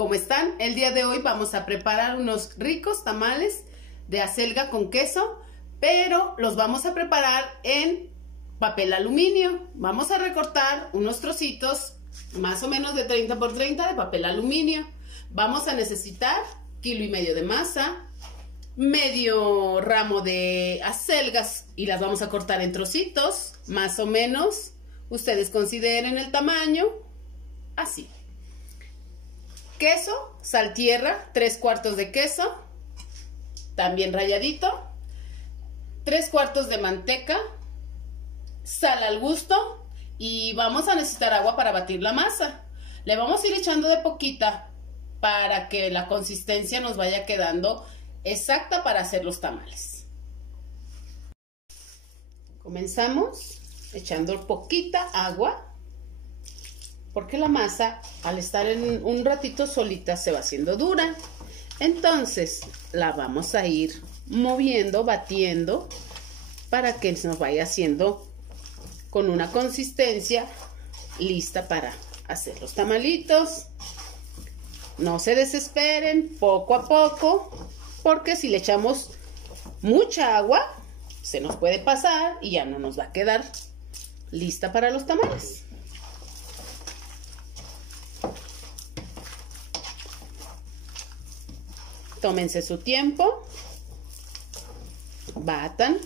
¿Cómo están? El día de hoy vamos a preparar unos ricos tamales de acelga con queso, pero los vamos a preparar en papel aluminio. Vamos a recortar unos trocitos más o menos de 30 por 30 de papel aluminio. Vamos a necesitar 1,5 kilos de masa, medio ramo de acelgas y las vamos a cortar en trocitos, más o menos. Ustedes consideren el tamaño, así. Queso, sal tierra, 3/4 de queso, también ralladito, 3/4 de manteca, sal al gusto y vamos a necesitar agua para batir la masa. Le vamos a ir echando de poquita para que la consistencia nos vaya quedando exacta para hacer los tamales. Comenzamos echando poquita agua, porque la masa al estar en un ratito solita se va haciendo dura. Entonces la vamos a ir moviendo, batiendo, para que nos vaya haciendo con una consistencia lista para hacer los tamalitos. No se desesperen, poco a poco, porque si le echamos mucha agua se nos puede pasar y ya no nos va a quedar lista para los tamales. Tómense su tiempo, batan.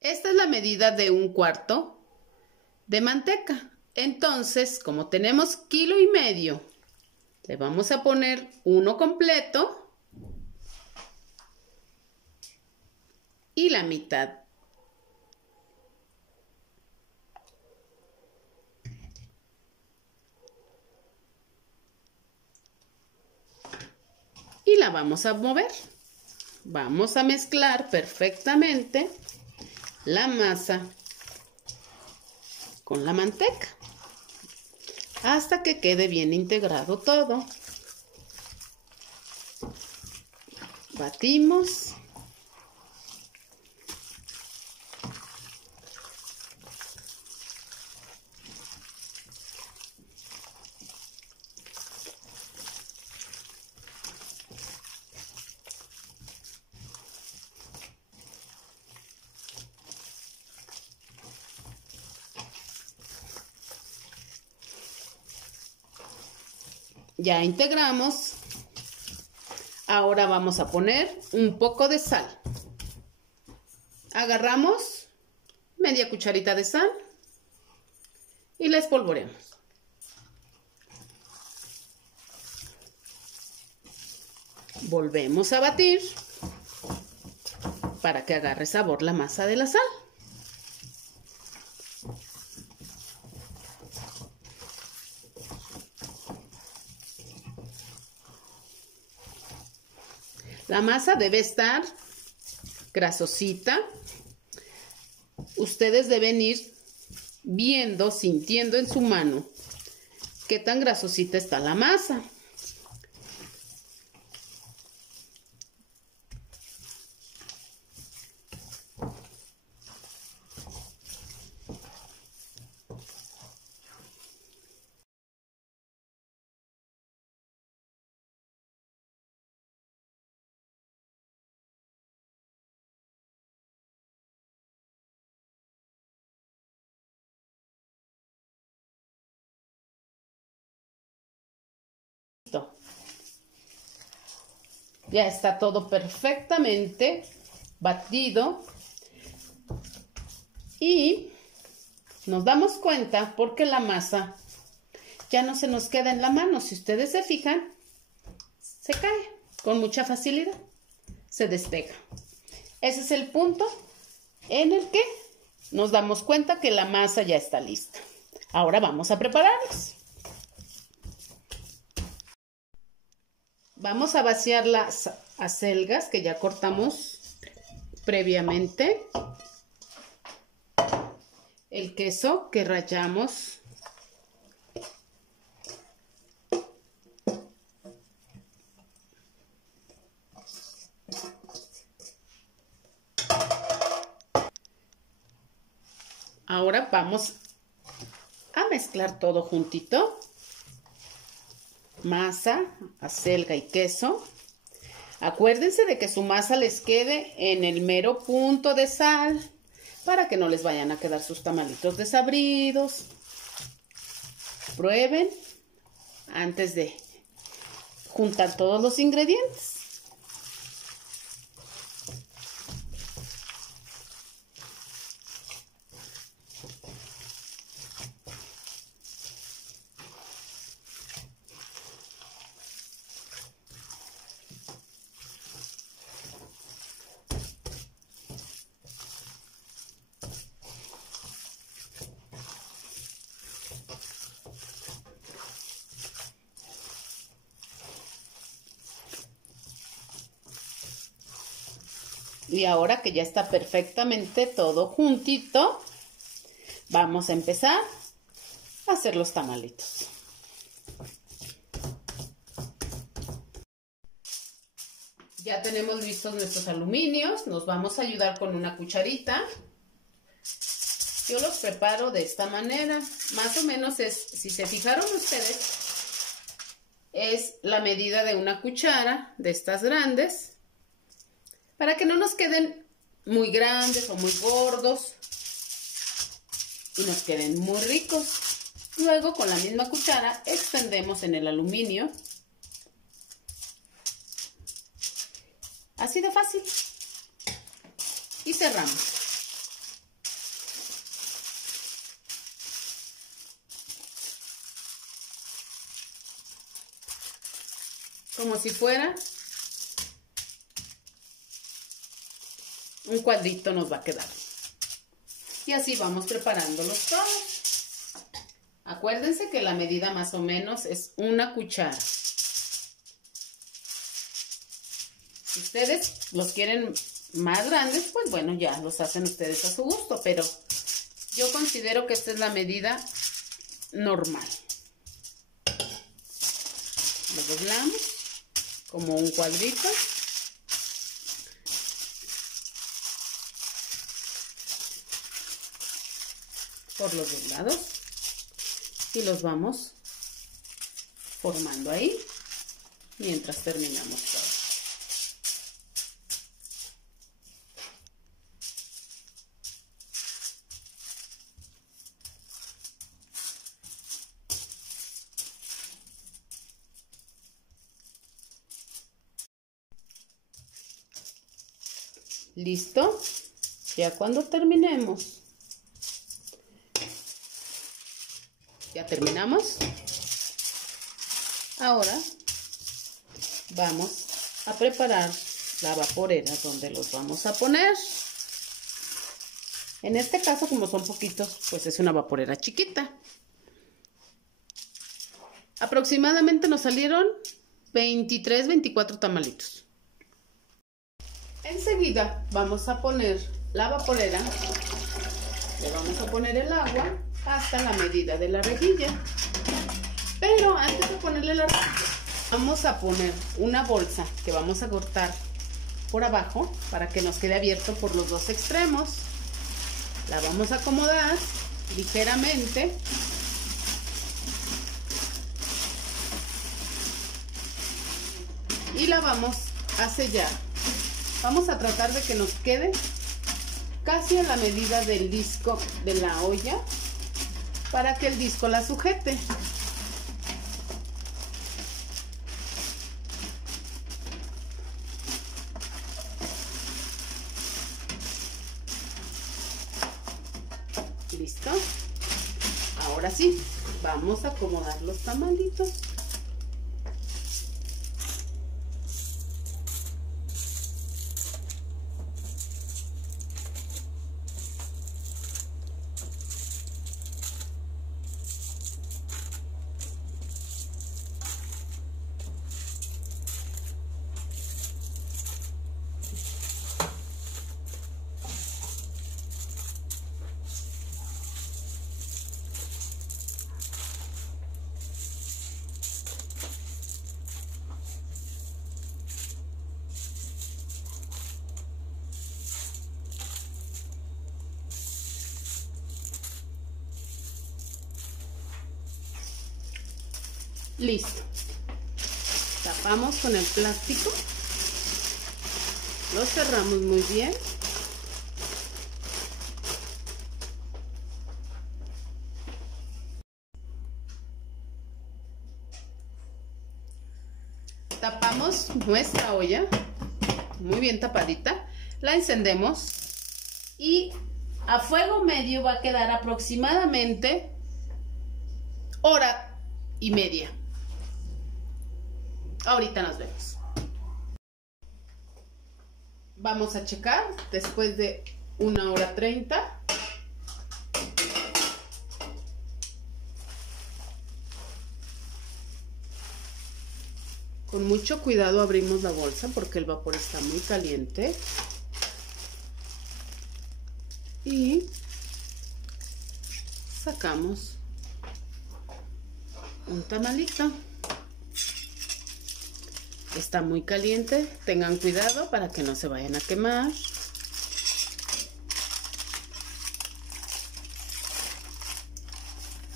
Esta es la medida de 1/4 de manteca. Entonces, como tenemos 1,5 kilos, le vamos a poner uno completo y la mitad. Y la vamos a mover. Vamos a mezclar perfectamente la masa con la manteca hasta que quede bien integrado todo. Batimos. Ya integramos. Ahora vamos a poner un poco de sal. Agarramos media cucharita de sal y la espolvoreamos. Volvemos a batir para que agarre sabor la masa de la sal. La masa debe estar grasosita. Ustedes deben ir viendo, sintiendo en su mano qué tan grasosita está la masa. Ya está todo perfectamente batido y nos damos cuenta porque la masa ya no se nos queda en la mano. Si ustedes se fijan, se cae con mucha facilidad, se despega. Ese es el punto en el que nos damos cuenta que la masa ya está lista. Ahora vamos a prepararlos. Vamos a vaciar las acelgas que ya cortamos previamente. El queso que rallamos. Ahora vamos a mezclar todo juntito. Masa, acelga y queso. Acuérdense de que su masa les quede en el mero punto de sal para que no les vayan a quedar sus tamalitos desabridos. Prueben antes de juntar todos los ingredientes. Y ahora que ya está perfectamente todo juntito, vamos a empezar a hacer los tamalitos. Ya tenemos listos nuestros aluminios. Nos vamos a ayudar con una cucharita. Yo los preparo de esta manera. Más o menos es, si se fijaron ustedes, es la medida de una cuchara de estas grandes. Para que no nos queden muy grandes o muy gordos y nos queden muy ricos. Luego con la misma cuchara extendemos en el aluminio. Así de fácil. Y cerramos. Como si fuera un cuadrito nos va a quedar. Y así vamos preparándolos todos. Acuérdense que la medida más o menos es una cuchara. Si ustedes los quieren más grandes, pues bueno, ya los hacen ustedes a su gusto. Pero yo considero que esta es la medida normal. Lo doblamos como un cuadrito. Por los dos lados y los vamos formando ahí mientras terminamos todo. ¿Listo? Ya cuando terminemos. Ya terminamos. Ahora vamos a preparar la vaporera donde los vamos a poner. En este caso, como son poquitos, pues es una vaporera chiquita. Aproximadamente nos salieron 23, 24 tamalitos. Enseguida vamos a poner la vaporera. Le vamos a poner el agua hasta la medida de la rejilla. Pero antes de ponerle la rejilla, vamos a poner una bolsa que vamos a cortar por abajo para que nos quede abierto por los dos extremos. La vamos a acomodar ligeramente. Y la vamos a sellar. Vamos a tratar de que nos quede casi a la medida del disco de la olla para que el disco la sujete. ¿Listo? Ahora sí, vamos a acomodar los tamalitos. Listo. Tapamos con el plástico. Lo cerramos muy bien. Tapamos nuestra olla, muy bien tapadita. La encendemos y a fuego medio va a quedar aproximadamente 1:30. Ahorita nos vemos. Vamos a checar después de 1:30. Con mucho cuidado abrimos la bolsa porque el vapor está muy caliente. Y sacamos un tamalito. Está muy caliente, tengan cuidado para que no se vayan a quemar.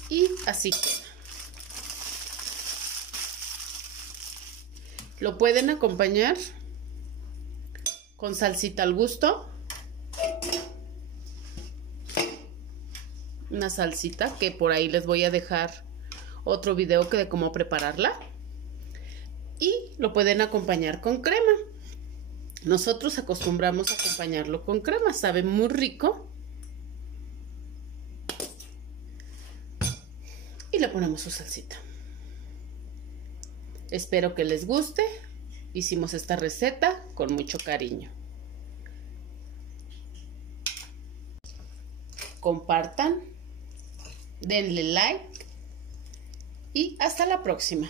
Y así queda. Lo pueden acompañar con salsita al gusto. Una salsita que por ahí les voy a dejar otro video de cómo prepararla. Y lo pueden acompañar con crema. Nosotros acostumbramos a acompañarlo con crema. Sabe muy rico. Y le ponemos su salsita. Espero que les guste. Hicimos esta receta con mucho cariño. Compartan, denle like y hasta la próxima.